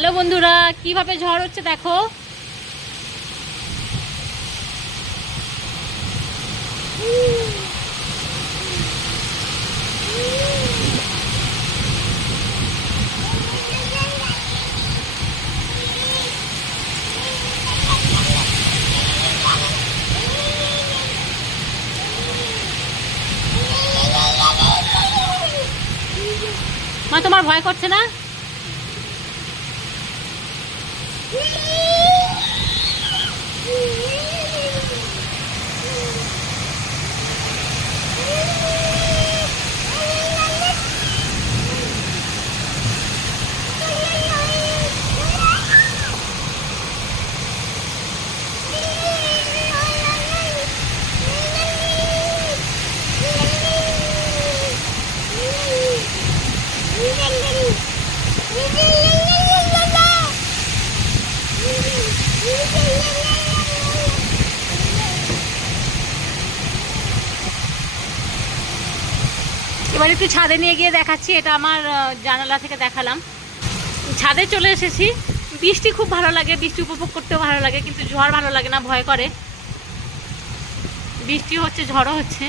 Hello বন্ধুরা, কিভাবে ঝড় হচ্ছে দেখো। মা, তোমার ভয় করছে না? এবার একটু ছাদে নিয়ে গিয়ে দেখাচ্ছি। এটা আমার জানালা থেকে দেখালাম। ছাদে চলে এসেছি। বৃষ্টি খুব ভালো লাগে, বৃষ্টি উপভোগ করতেও ভালো লাগে, কিন্তু ঝড় ভালো লাগে না, ভয় করে। বৃষ্টি হচ্ছে, ঝড়ও হচ্ছে।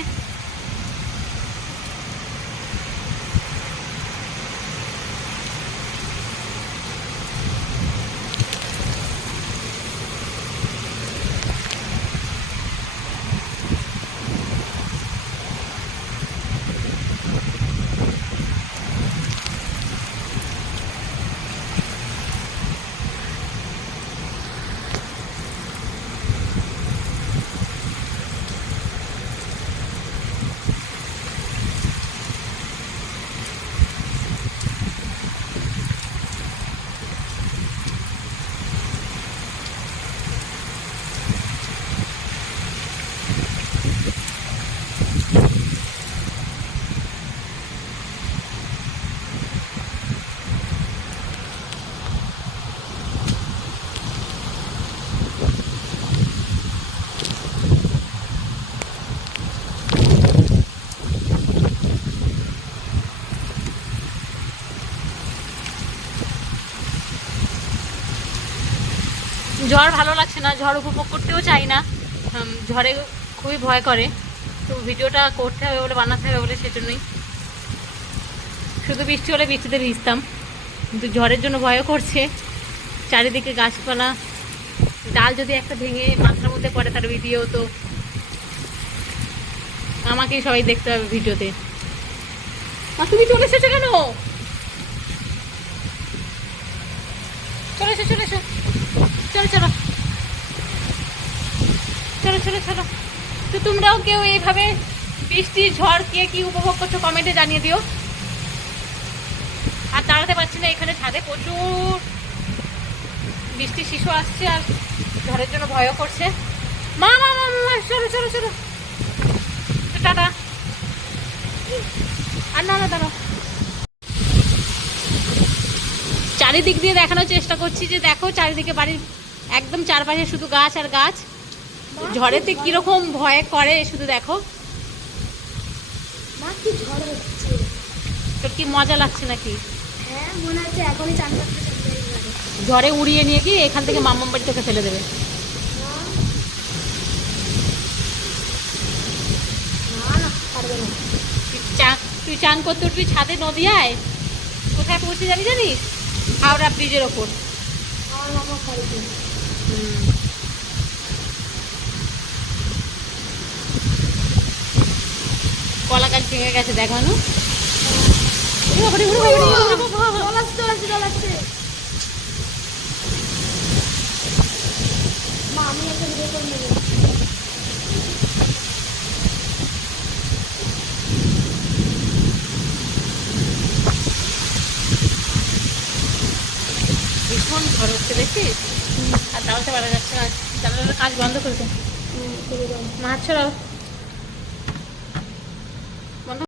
ঝড় ভালো লাগছে না, ঝড় উপভোগ করতেও চাই না। ঝড়ে খুবই ভয় করে। তো ভিডিওটা করতে হবে বলে, বানাতে হবে বলে, সেজন্যই। শুধু বৃষ্টি হলে বৃষ্টিতে ভিজতাম, কিন্তু ঝড়ের জন্য ভয়ও করছে। চারিদিকে গাছপালা, ডাল যদি একটা ভেঙে মাথার মধ্যে পড়ে তার ভিডিও তো আমাকেই সবাই দেখতে হবে ভিডিওতে। মা, তুমি চলে এসেছো কেন? চলে এসো, চলে এসো, চলো চলো চলো চলো চলো। তো তোমরাও কেউ এইভাবে বৃষ্টি ঝড় কে কি উপভোগ করছো কমেন্টে জানিয়ে দিও। আর দাঁড়াতে পারছি না, এখানে ছাদে প্রচুর বৃষ্টি শিশু আসছে, আর ঝড়ের জন্য ভয়ও করছে। মা মা মা মা, চলো চলো চলো, টাটা। আর না না, দাঁড়াও। চারিদিক দিয়ে দেখানোর চেষ্টা করছি যে দেখো, চারিদিকে বাড়ির একদম চারপাশে শুধু গাছ আর গাছ। ঝড়েতে কিরকম ভয় করে শুধু দেখো। তোর কি মজা লাগছে নাকি? হ্যাঁ, মনে হচ্ছে এখনই চান করতে ঝড়ে উড়িয়ে নিয়ে গিয়ে এখান থেকে মাম্মাম বাড়ি থেকে ফেলে দেবে। না না, পারবে না। তুই চান করতে উঠবি ছাদে, নদিয়ায় কোথায় পৌঁছে যাবি জানিস? হাওড়া ব্রিজের ওপর। আমার মামা পারবে। কলা গাছ ভেঙে গেছে দেখ মানু। মা, আমি একটা ভিডিও করে নেব। ভীষণ ঝড় হচ্ছে দেখছিস, আর দাঁড়াতে পারা যাচ্ছে না। জানালার কাজ বন্ধ করেছে। করে দাও। মাছ ছড়াও।